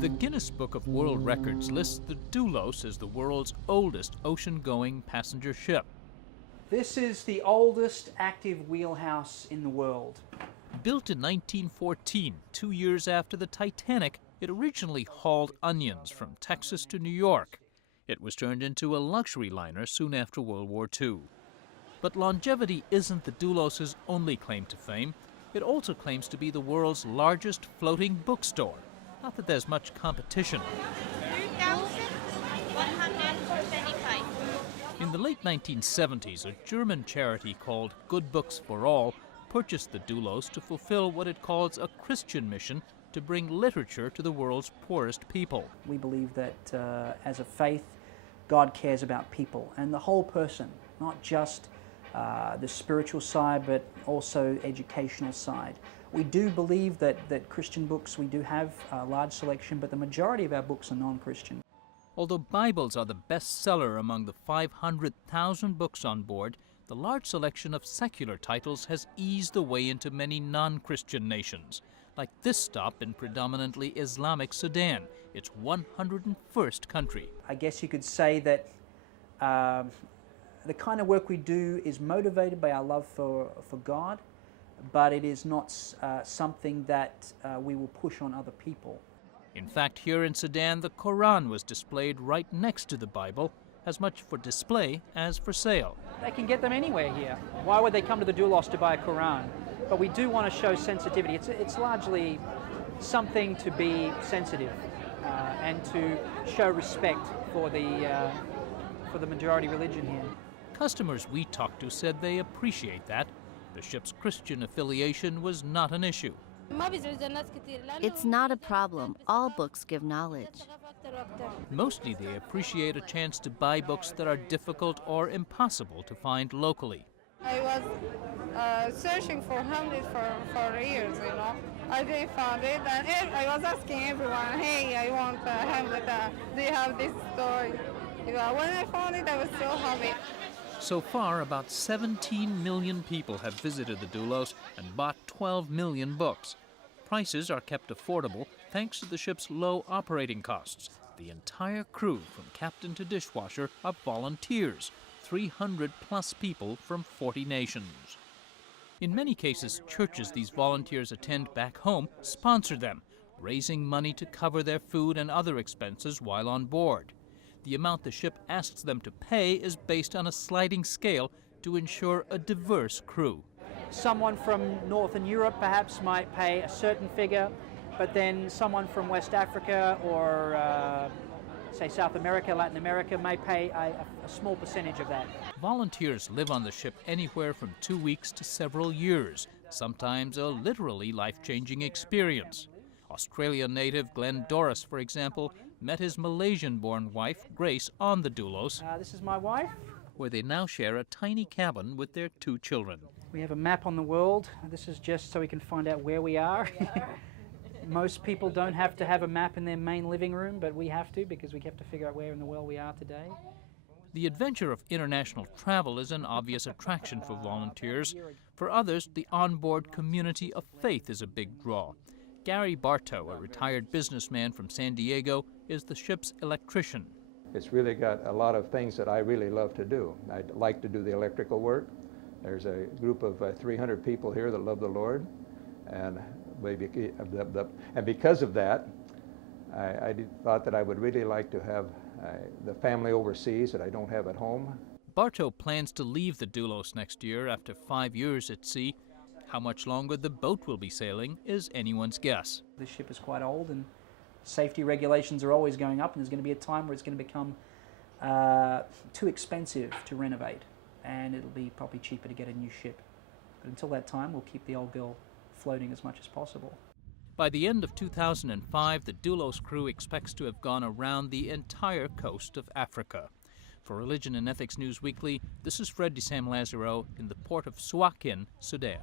The Guinness Book of World Records lists the Doulos as the world's oldest ocean-going passenger ship. This is the oldest active wheelhouse in the world. Built in 1914, 2 years after the Titanic, it originally hauled onions from Texas to New York. It was turned into a luxury liner soon after World War II. But longevity isn't the Doulos' only claim to fame. It also claims to be the world's largest floating bookstore. Not that there's much competition. 3,125. In the late 1970s, a German charity called Good Books for All purchased the Doulos to fulfill what it calls a Christian mission to bring literature to the world's poorest people. We believe that as a faith, God cares about people and the whole person, not just the spiritual side, but also educational side. We do believe that Christian books, we do have a large selection, but the majority of our books are non-Christian. Although Bibles are the best seller among the 500,000 books on board, the large selection of secular titles has eased the way into many non-Christian nations, like this stop in predominantly Islamic Sudan, its 101st country. I guess you could say that the kind of work we do is motivated by our love for God, but it is not something that we will push on other people. In fact, here in Sudan, the Quran was displayed right next to the Bible, as much for display as for sale. They can get them anywhere here. Why would they come to the Doulos to buy a Quran? But we do want to show sensitivity. It's largely something to be sensitive and to show respect for the majority religion here. Customers we talked to said they appreciate that. The ship's Christian affiliation was not an issue. It's not a problem. All books give knowledge. Mostly they appreciate a chance to buy books that are difficult or impossible to find locally. I was searching for Hamlet for years, you know. I didn't find it, and I was asking everyone, hey, I want Hamlet, do you have this story? You know, when I found it, I was so happy. So far, about 17 million people have visited the Doulos and bought 12 million books. Prices are kept affordable thanks to the ship's low operating costs. The entire crew, from captain to dishwasher, are volunteers, 300-plus people from 40 nations. In many cases, churches these volunteers attend back home sponsor them, raising money to cover their food and other expenses while on board. The amount the ship asks them to pay is based on a sliding scale to ensure a diverse crew. Someone from Northern Europe perhaps might pay a certain figure, but then someone from West Africa or say South America, Latin America may pay a small percentage of that. Volunteers live on the ship anywhere from 2 weeks to several years, sometimes a literally life-changing experience. Australian native Glenn Doris, for example, met his Malaysian-born wife, Grace, on the Doulos. This is my wife. Where they now share a tiny cabin with their 2 children. We have a map on the world. This is just so we can find out where we are. Most people don't have to have a map in their main living room, but we have to because we have to figure out where in the world we are today. The adventure of international travel is an obvious attraction for volunteers. For others, the onboard community of faith is a big draw. Gary Bartow, a retired businessman from San Diego, is the ship's electrician. It's really got a lot of things that I really love to do. I like to do the electrical work. There's a group of 300 people here that love the Lord, and because of that, I thought that I would really like to have the family overseas that I don't have at home. Bartow plans to leave the Doulos next year after 5 years at sea. How much longer the boat will be sailing is anyone's guess. This ship is quite old and safety regulations are always going up, and there's going to be a time where it's going to become too expensive to renovate, and it'll be probably cheaper to get a new ship. But until that time, we'll keep the old girl floating as much as possible. By the end of 2005, the Doulos crew expects to have gone around the entire coast of Africa. For Religion and Ethics Newsweekly, this is Fred de Sam Lazaro in the port of Suakin, Sudan.